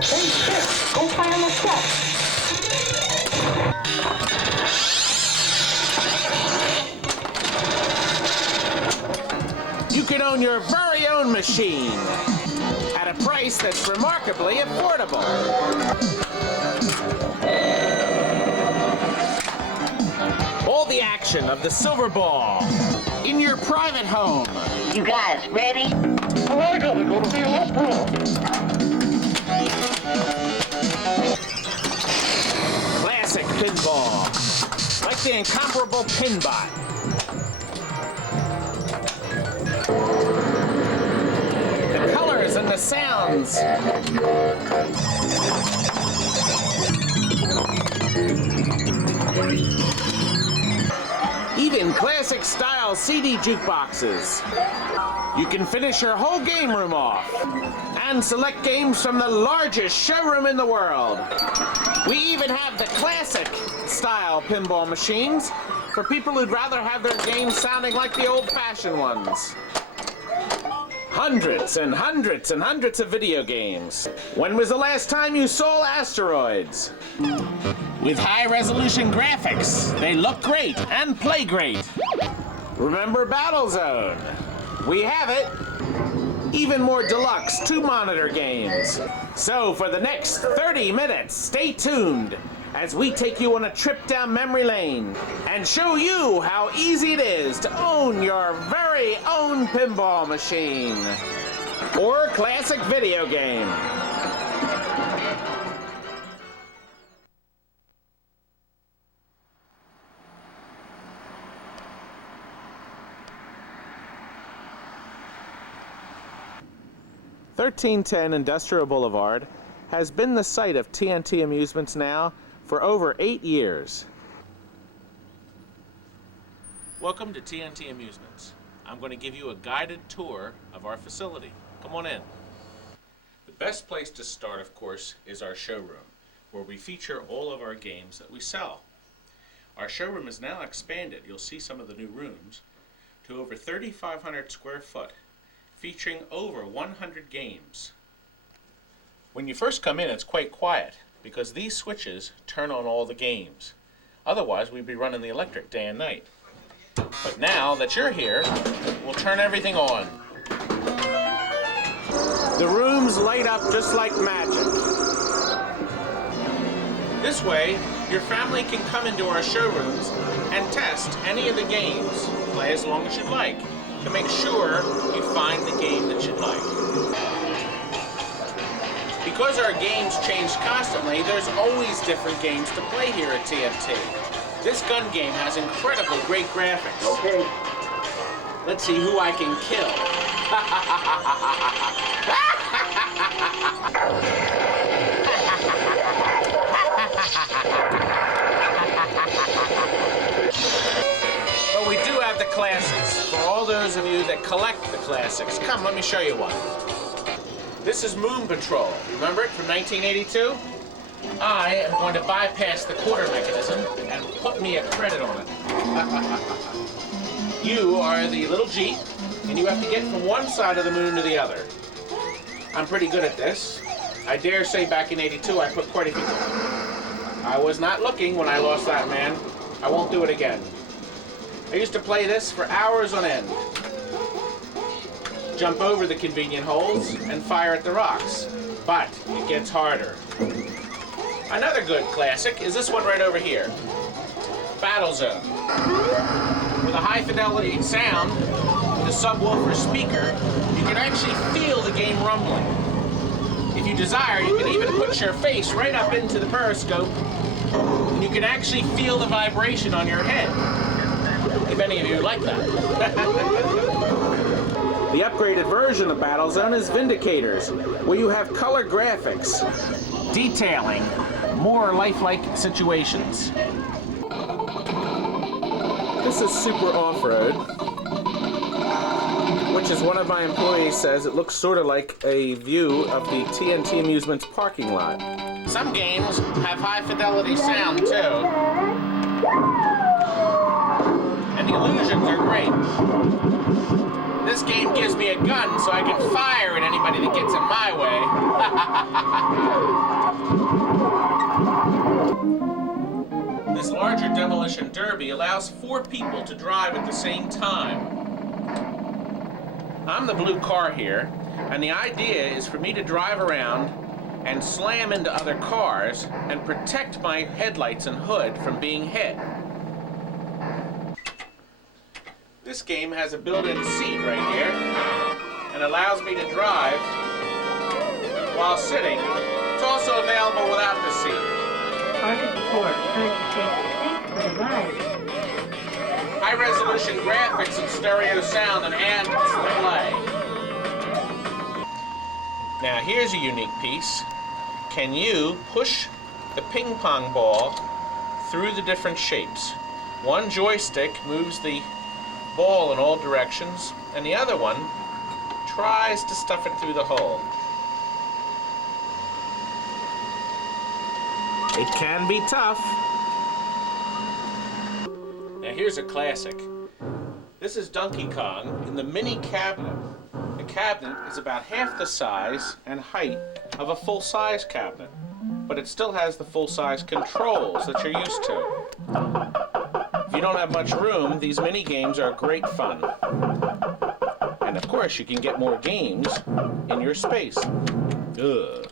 Hey, Chip, go play on the steps. You can own your very own machine at a price that's remarkably affordable. All the action of the silver ball in your private home. You guys ready? Oh, I gotta go to the opera. Classic pinball, like the incomparable Pinball. The colors and the sounds. Even classic style CD jukeboxes. You can finish your whole game room off and select games from the largest showroom in the world. We even have the classic style pinball machines for people who'd rather have their games sounding like the old-fashioned ones. Hundreds and hundreds and hundreds of video games. When was the last time you saw Asteroids? With high-resolution graphics, they look great and play great. Remember Battlezone? We have it. Even more deluxe 2-monitor games. So for the next 30 minutes, stay tuned as we take you on a trip down memory lane and show you how easy it is to own your very own pinball machine or classic video game. (1310) Industrial Boulevard has been the site of TNT Amusements now for over 8 years. Welcome to TNT Amusements. I'm going to give you a guided tour of our facility. Come on in. The best place to start, of course, is our showroom, where we feature all of our games that we sell. Our showroom is now expanded, you'll see some of the new rooms, to over 3,500 square foot, featuring over 100 games. When you first come in, it's quite quiet because these switches turn on all the games. Otherwise, we'd be running the electric day and night. But now that you're here, we'll turn everything on. The rooms light up just like magic. This way, your family can come into our showrooms and test any of the games, play as long as you'd like, to make sure you find the game that you like. Because our games change constantly, there's always different games to play here at TNT. This gun game has incredibly great graphics. Okay. Let's see who I can kill. But we do have the classics for all those of you that collect the classics. Come, let me show you one. This is Moon Patrol. Remember it from 1982? I am going to bypass the quarter mechanism and put me a credit on it. You are the little Jeep, and you have to get from one side of the moon to the other. I'm pretty good at this. I dare say back in 82 I put quite a few. I was not looking when I lost that man. I won't do it again. I used to play this for hours on end. Jump over the convenient holes and fire at the rocks. But it gets harder. Another good classic is this one right over here. Battlezone. With a high fidelity sound, with a subwoofer speaker, you can actually feel the game rumbling. If you desire, you can even put your face right up into the periscope, and you can actually feel the vibration on your head. If any of you like that. The upgraded version of Battlezone is Vindicators, where you have color graphics, detailing more lifelike situations. This is Super Off-Road, which is one of my employees says it looks sort of like a view of the TNT Amusements parking lot. Some games have high fidelity sound too. And the illusions are great. This game gives me a gun so I can fire at anybody that gets in my way. This larger demolition derby allows 4 people to drive at the same time. I'm the blue car here, and the idea is for me to drive around and slam into other cars and protect my headlights and hood from being hit. This game has a built-in seat right here and allows me to drive while sitting. It's also available without the seat. High-resolution graphics and stereo sound enhance the play. Now here's a unique piece. Can you push the ping pong ball through the different shapes? One joystick moves the ball in all directions, and the other one tries to stuff it through the hole. It can be tough. Now here's a classic. This is Donkey Kong in the mini cabinet. The cabinet is about half the size and height of a full-size cabinet, but it still has the full-size controls that you're used to. If you don't have much room, these mini games are great fun. And of course, you can get more games in your space. Ugh.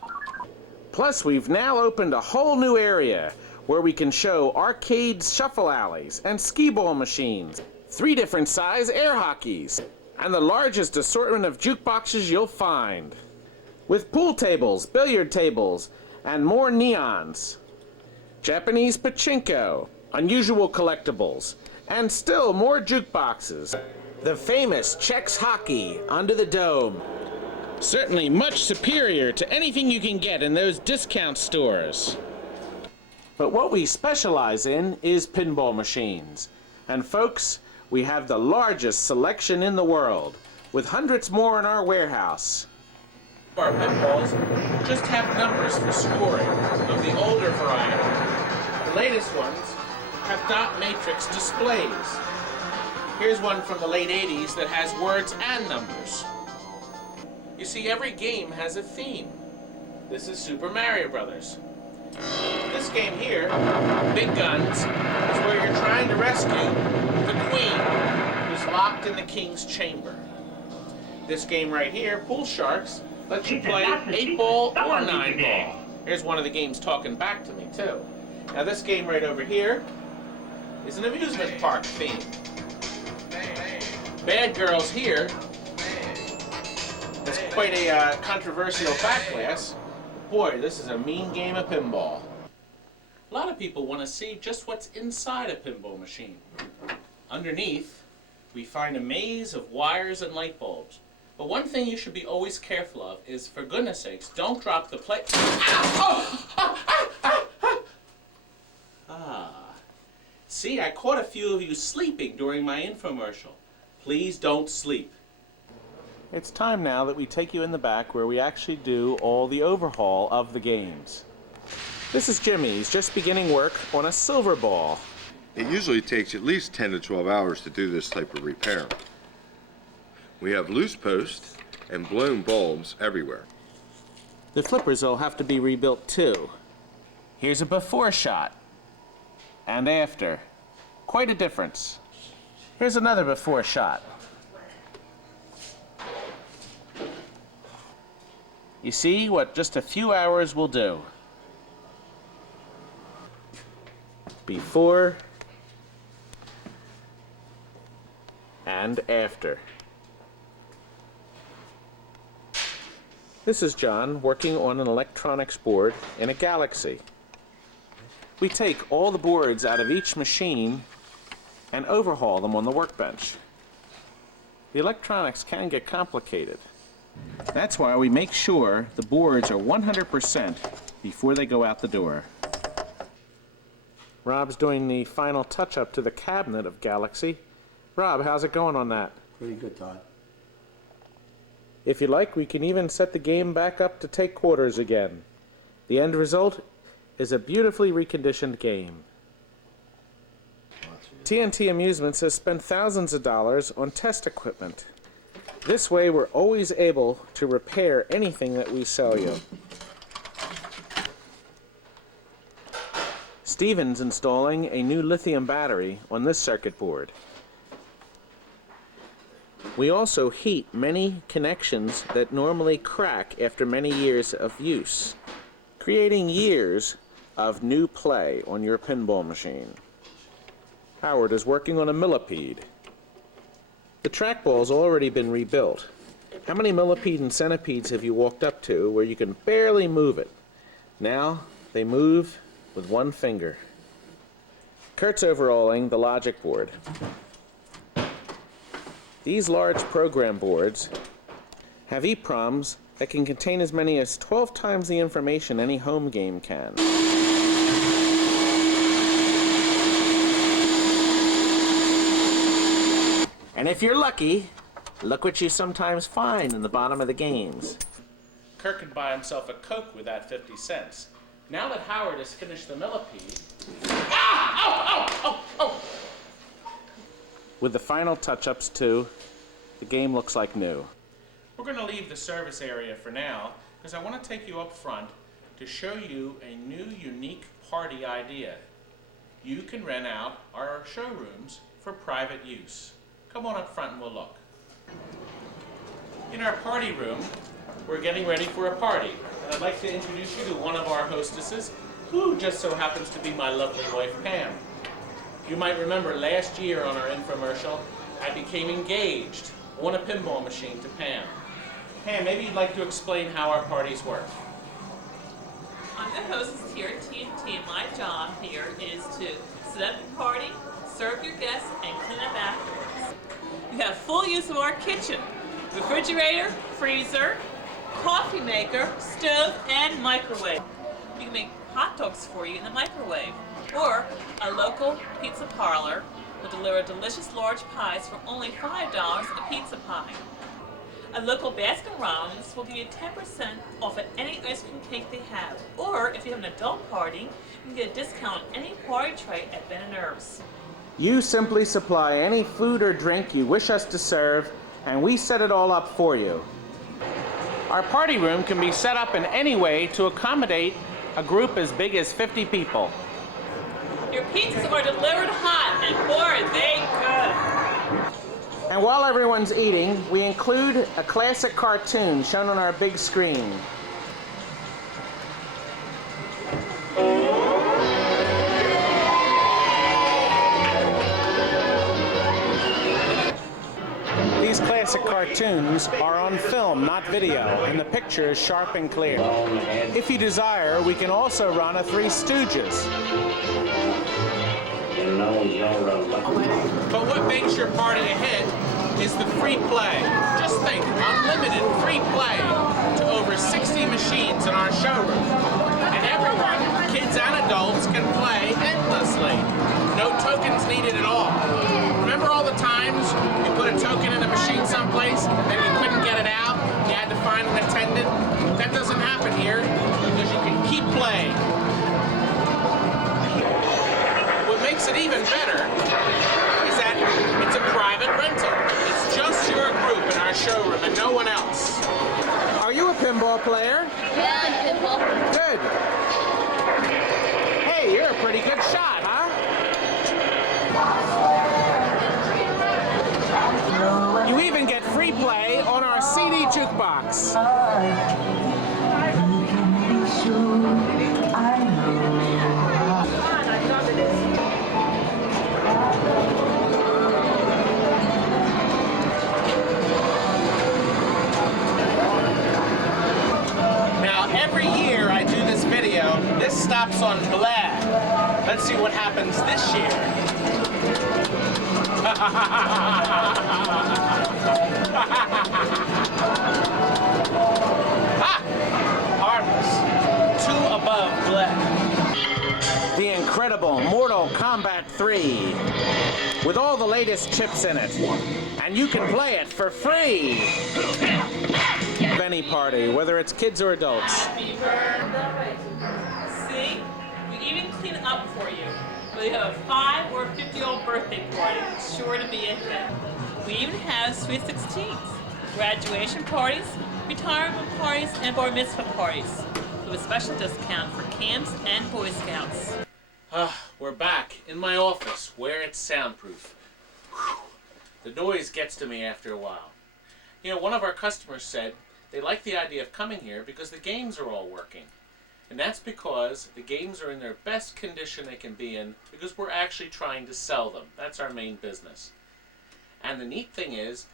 Plus, we've now opened a whole new area where we can show arcade shuffle alleys and skee-ball machines, 3 different size air hockeys, and the largest assortment of jukeboxes you'll find. With pool tables, billiard tables, and more neons. Japanese pachinko, unusual collectibles, and still more jukeboxes. The famous Czechs hockey under the dome. Certainly much superior to anything you can get in those discount stores. But what we specialize in is pinball machines. And folks, we have the largest selection in the world, with hundreds more in our warehouse. Our pinballs just have numbers for scoring of the older variety. The latest ones have dot matrix displays. Here's one from the late 80s that has words and numbers. You see, every game has a theme. This is Super Mario Brothers. This game here, Big Guns, is where you're trying to rescue the queen who's locked in the king's chamber. This game right here, Pool Sharks, lets you play 8-ball or 9-ball. Here's one of the games talking back to me, too. Now this game right over here is an amusement park theme. Bad Girls here, that's quite a controversial backglass. Boy, this is a mean game of pinball. A lot of people want to see just what's inside a pinball machine. Underneath, we find a maze of wires and light bulbs. But one thing you should be always careful of is, for goodness sakes, don't drop the plate. See, I caught a few of you sleeping during my infomercial. Please don't sleep. It's time now that we take you in the back where we actually do all the overhaul of the games. This is Jimmy. He's just beginning work on a silver ball. It usually takes at least 10 to 12 hours to do this type of repair. We have loose posts and blown bulbs everywhere. The flippers will have to be rebuilt too. Here's a before shot and after. Quite a difference. Here's another before shot. You see what just a few hours will do. Before and after. This is John working on an electronics board in a Galaxy. We take all the boards out of each machine and overhaul them on the workbench. The electronics can get complicated. That's why we make sure the boards are 100% before they go out the door. Rob's doing the final touch-up to the cabinet of Galaxy. Rob, how's it going on that? Pretty good, Todd. If you like, we can even set the game back up to take quarters again. The end result is a beautifully reconditioned game. TNT Amusements has spent thousands of dollars on test equipment. This way we're always able to repair anything that we sell you. Steven's installing a new lithium battery on this circuit board. We also heat many connections that normally crack after many years of use, creating years of new play on your pinball machine. Howard is working on a millipede. The trackball's already been rebuilt. How many millipede and centipedes have you walked up to where you can barely move it? Now they move with one finger. Kurt's overhauling the logic board. These large program boards have EEPROMs that can contain as many as 12 times the information any home game can. And if you're lucky, look what you sometimes find in the bottom of the games. Kurt can buy himself a Coke with that 50 cents. Now that Howard has finished the millipede... With the final touch-ups too, the game looks like new. We're going to leave the service area for now because I want to take you up front to show you a new unique party idea. You can rent out our showrooms for private use. Come on up front and we'll look. In our party room, we're getting ready for a party. And I'd like to introduce you to one of our hostesses, who just so happens to be my lovely wife, Pam. You might remember last year on our infomercial, I became engaged on a pinball machine to Pam. Pam, maybe you'd like to explain how our parties work. I'm the hostess here at TNT, and my job here is to set up the party, serve your guests, and clean up afterwards. You have full use of our kitchen, refrigerator, freezer, coffee maker, stove, and microwave. We can make hot dogs for you in the microwave. Or a local pizza parlor will deliver delicious large pies for only $5 a pizza pie. A local Baskin-Robbins will give you 10% off of any ice cream cake they have. Or if you have an adult party, you can get a discount on any party tray at Ben & Irv's. You simply supply any food or drink you wish us to serve, and we set it all up for you. Our party room can be set up in any way to accommodate a group as big as 50 people. Your pizzas are delivered hot, and boy, are they good. And while everyone's eating, we include a classic cartoon shown on our big screen. These classic cartoons are on film, not video, and the picture is sharp and clear. If you desire, we can also run a Three Stooges. But what makes your party a hit is the free play. Just think, unlimited free play to over 60 machines in our showroom. And everyone, kids and adults, can play endlessly. No tokens needed at all. Remember all the times you put a token in a machine someplace and you couldn't get it out? You had to find an attendant? That doesn't happen here because you can keep playing. What makes it even better is that it's a private rental. It's just your group in our showroom and no one else. Are you a pinball player? Yeah, pinball. Good. Hey, you're a pretty good shot, huh? You even get free play on our CD jukebox. Now, every year I do this video, this stops on black. Let's see what happens this year. Harmless. 2 above black. The incredible Mortal Kombat 3 with all the latest chips in it. And you can play it for free. Any party, whether it's kids or adults. Happy birthday. See? We even clean it up for you. Whether you have a 5 or 50-year-old birthday party, it's sure to be a hit. We even have Sweet 16s. graduation parties, retirement parties, and bar mitzvah parties, with a special discount for camps and Boy Scouts. We're back in my office where it's soundproof. Whew. The noise gets to me after a while. You know, one of our customers said they like the idea of coming here because the games are all working. And that's because the games are in their best condition they can be in because we're actually trying to sell them. That's our main business. And the neat thing is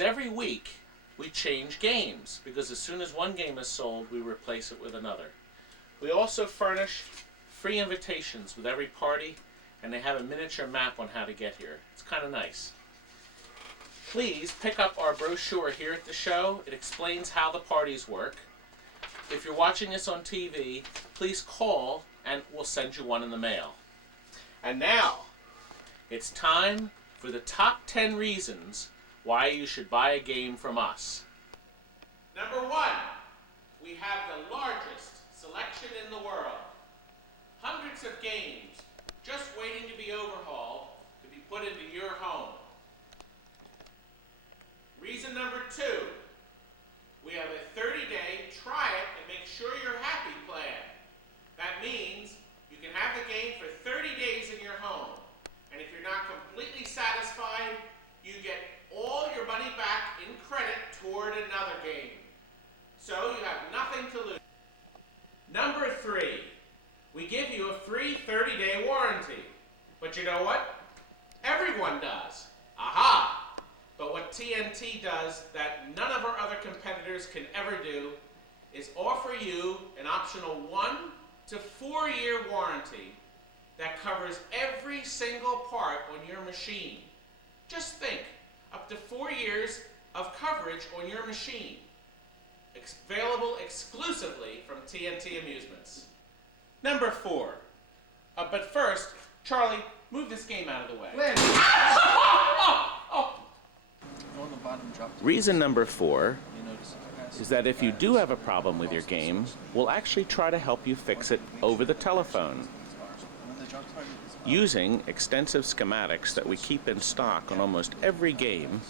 every week we change games because as soon as one game is sold, we replace it with another. We also furnish free invitations with every party, and they have a miniature map on how to get here. It's kind of nice. Please pick up our brochure here at the show. It explains how the parties work. If you're watching this on TV, please call and we'll send you one in the mail. And now, it's time for the top 10 reasons why you should buy a game from us. Number 1, we have the largest selection in the world. Hundreds of games just waiting to be overhauled to be put into your home. Reason number 2, we have a 30-day try it and make sure you're happy plan. That means you can have the game for 30 days in your home. And if you're not completely satisfied, you get all your money back in credit toward another game. So you have nothing to lose. Number 3, we give you a free 30-day warranty. But you know what? Everyone does. Aha! But what TNT does that none of our other competitors can ever do is offer you an optional 1 to 4-year warranty that covers every single part on your machine. Just think, up to 4 years of coverage on your machine. Available exclusively from TNT Amusements. Number 4. But first, Charlie, move this game out of the way. Reason number 4 is that if you do have a problem with your game, we'll actually try to help you fix it over the telephone. Using extensive schematics that we keep in stock on almost every game,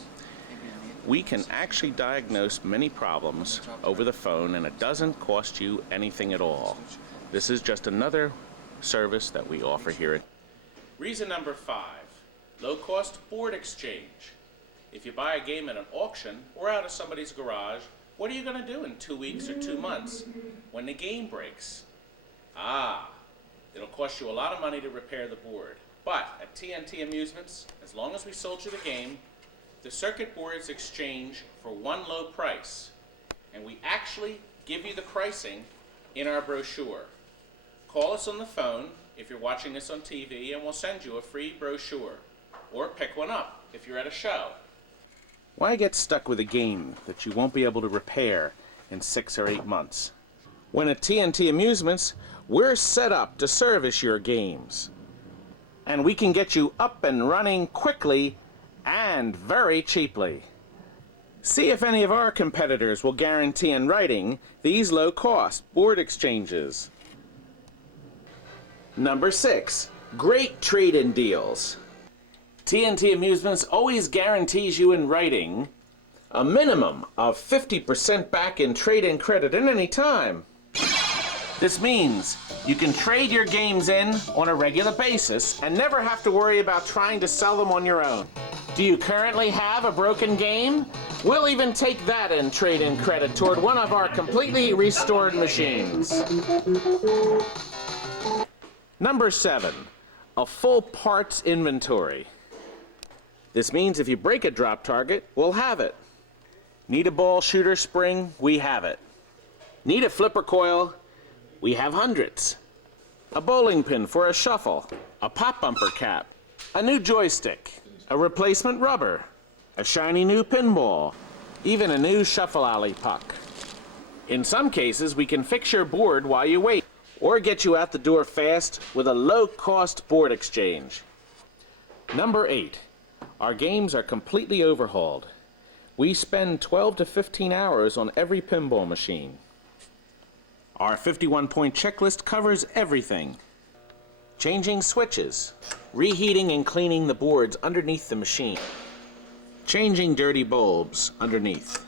we can actually diagnose many problems over the phone, and it doesn't cost you anything at all. This is just another service that we offer here. Reason number 5, low-cost board exchange. If you buy a game at an auction or out of somebody's garage, what are you going to do in 2 weeks or 2 months when the game breaks? It'll cost you a lot of money to repair the board. But at TNT Amusements, as long as we sold you the game, the circuit boards exchange for one low price. And we actually give you the pricing in our brochure. Call us on the phone if you're watching this on TV, and we'll send you a free brochure. Or pick one up if you're at a show. Why get stuck with a game that you won't be able to repair in 6 or 8 months? When at TNT Amusements, we're set up to service your games. And we can get you up and running quickly and very cheaply. See if any of our competitors will guarantee in writing these low-cost board exchanges. Number 6, great trade-in deals. TNT Amusements always guarantees you in writing a minimum of 50% back in trade-in credit at any time. This means you can trade your games in on a regular basis and never have to worry about trying to sell them on your own. Do you currently have a broken game? We'll even take that in trade-in credit toward one of our completely restored machines. Number 7, a full parts inventory. This means if you break a drop target, we'll have it. Need a ball shooter spring? We have it. Need a flipper coil? We have hundreds. A bowling pin for a shuffle, a pop bumper cap, a new joystick, a replacement rubber, a shiny new pinball, even a new shuffle alley puck. In some cases, we can fix your board while you wait, or get you out the door fast with a low-cost board exchange. Number 8. Our games are completely overhauled. We spend 12 to 15 hours on every pinball machine. Our 51-point checklist covers everything. Changing switches, reheating and cleaning the boards underneath the machine, changing dirty bulbs underneath,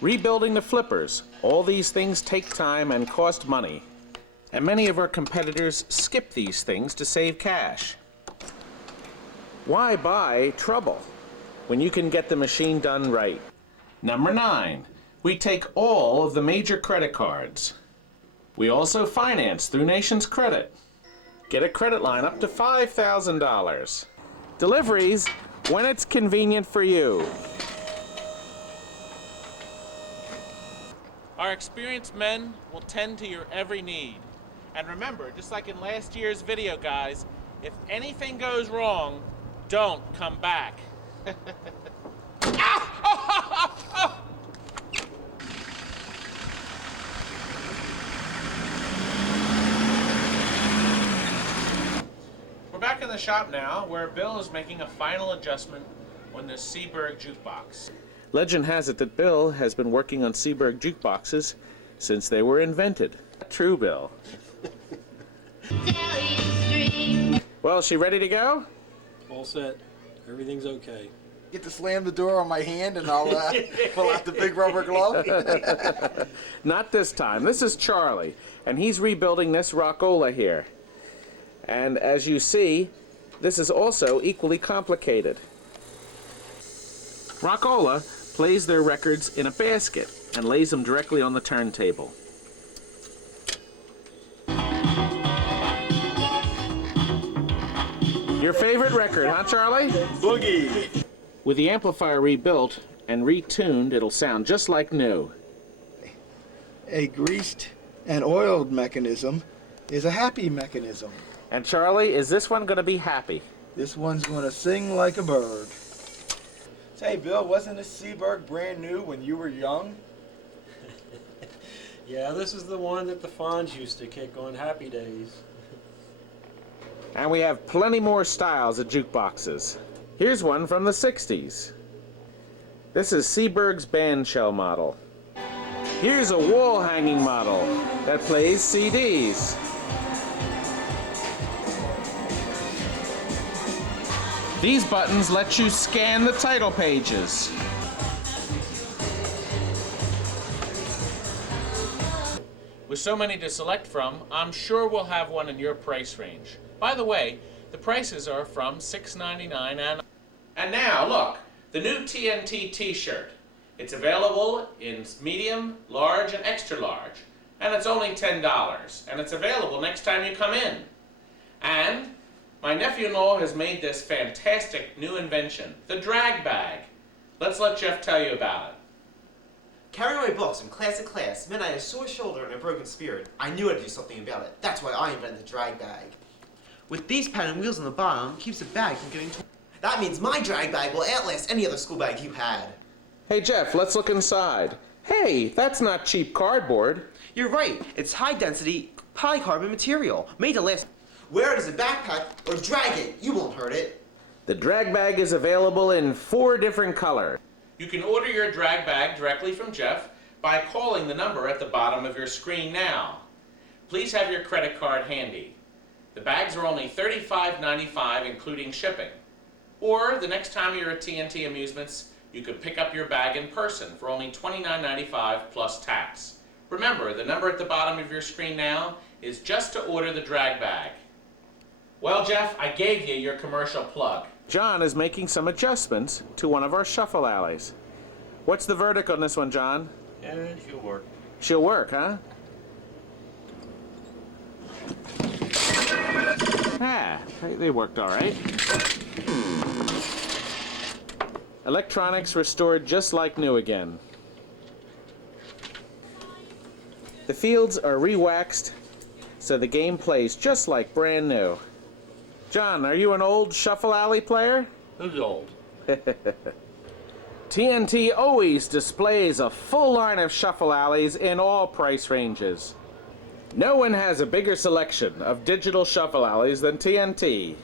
Rebuilding the flippers. All these things take time and cost money. And many of our competitors skip these things to save cash. Why buy trouble when you can get the machine done right? Number 9, we take all of the major credit cards. We also finance through Nation's Credit. Get a credit line up to $5,000. Deliveries when it's convenient for you. Our experienced men will tend to your every need. And remember, just like in last year's video, guys, if anything goes wrong, don't come back. We're back in the shop now, where Bill is making a final adjustment on the Seberg Jukebox. Legend has it that Bill has been working on Seberg Jukeboxes since they were invented. True, Bill. Well, is she ready to go? All set. Everything's okay. Get to slam the door on my hand and I'll pull out the big rubber glove. Not this time. This is Charlie, and he's rebuilding this rockola here. And as you see, this is also equally complicated. Rockola plays their records in a basket and lays them directly on the turntable. Your favorite record, huh, Charlie? Boogie. With the amplifier rebuilt and retuned, it'll sound just like new. A greased and oiled mechanism is a happy mechanism. And Charlie, is this one going to be happy? This one's going to sing like a bird. Say, Bill, wasn't this Seberg brand new when you were young? Yeah, this is the one that the Fonz used to kick on Happy Days. And we have plenty more styles of jukeboxes. Here's one from the 60s. This is Seberg's bandshell model. Here's a wall hanging model that plays CDs. These buttons let you scan the title pages. With so many to select from, I'm sure we'll have one in your price range. By the way, the prices are from $6.99 and now, look, the new TNT t-shirt. It's available in medium, large, and extra large. And it's only $10. And it's available next time you come in. And my nephew-in-law has made this fantastic new invention, the drag bag. Let's let Jeff tell you about it. Carrying my books from class to class meant I had a sore shoulder and a broken spirit. I knew I'd do something about it. That's why I invented the drag bag. With these pattern wheels on the bottom, keeps the bag from getting torn. That means my drag bag will outlast any other school bag you had. Hey Jeff, let's look inside. Hey, that's not cheap cardboard. You're right. It's high-density polycarbonate material, made to last. Wear it as a backpack or drag it. You won't hurt it. The drag bag is available in 4 different colors. You can order your drag bag directly from Jeff by calling the number at the bottom of your screen now. Please have your credit card handy. The bags are only $35.95 including shipping. Or the next time you're at TNT Amusements, you could pick up your bag in person for only $29.95 plus tax. Remember, the number at the bottom of your screen now is just to order the drag bag. Well, Jeff, I gave you your commercial plug. John is making some adjustments to one of our shuffle alleys. What's the verdict on this one, John? Yeah, she'll work. She'll work, huh? Ah, they worked all right. Electronics restored just like new again. The fields are re-waxed, so the game plays just like brand new. John, are you an old shuffle alley player? Who's old? TNT always displays a full line of shuffle alleys in all price ranges. No one has a bigger selection of digital shuffle alleys than TNT.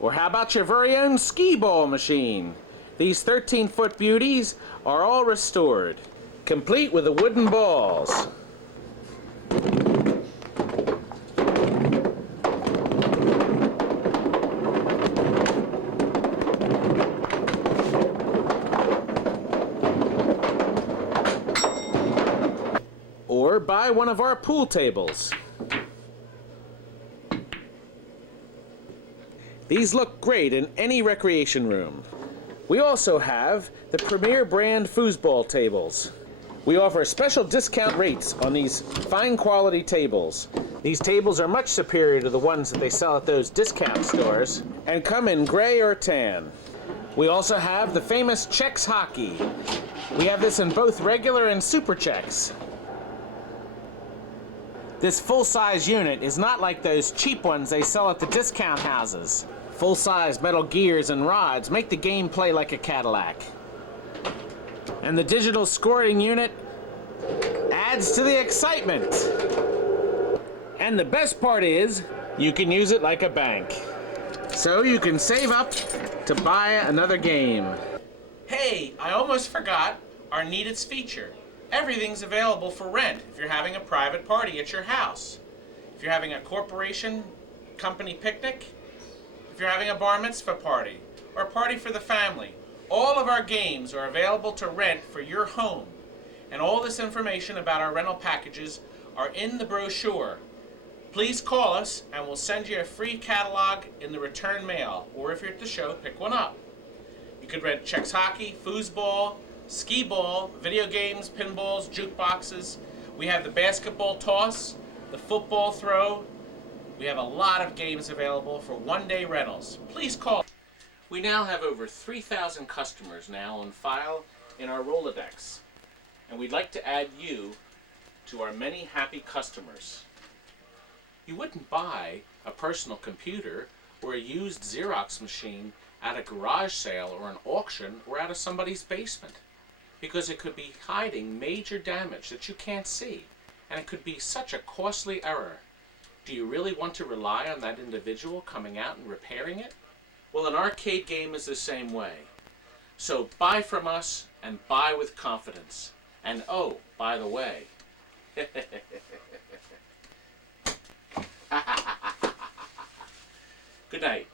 Or how about your very own skee ball machine? These 13-foot beauties are all restored, complete with the wooden balls. buy one of our pool tables. These look great in any recreation room. We also have the premier brand foosball tables. We offer special discount rates on these fine quality tables. These tables are much superior to the ones that they sell at those discount stores and come in gray or tan. We also have the famous Chex hockey. We have this in both regular and super Chex. This full-size unit is not like those cheap ones they sell at the discount houses. Full-size metal gears and rods make the game play like a Cadillac. And the digital scoring unit adds to the excitement. And the best part is, you can use it like a bank. So you can save up to buy another game. Hey, I almost forgot our Need It's feature. Everything's available for rent if you're having a private party at your house. If you're having a corporation company picnic, if you're having a bar mitzvah party, or a party for the family, all of our games are available to rent for your home. And all this information about our rental packages are in the brochure. Please call us and we'll send you a free catalog in the return mail, or if you're at the show, pick one up. You could rent Chex hockey, foosball, skee ball, video games, pinballs, jukeboxes. We have the basketball toss, the football throw. We have a lot of games available for one-day rentals. Please call. We now have over 3,000 customers now on file in our Rolodex, and we'd like to add you to our many happy customers. You wouldn't buy a personal computer or a used Xerox machine at a garage sale or an auction or out of somebody's basement, because it could be hiding major damage that you can't see, and it could be such a costly error. Do you really want to rely on that individual coming out and repairing it? Well, an arcade game is the same way. So buy from us and buy with confidence. And oh, by the way, good night.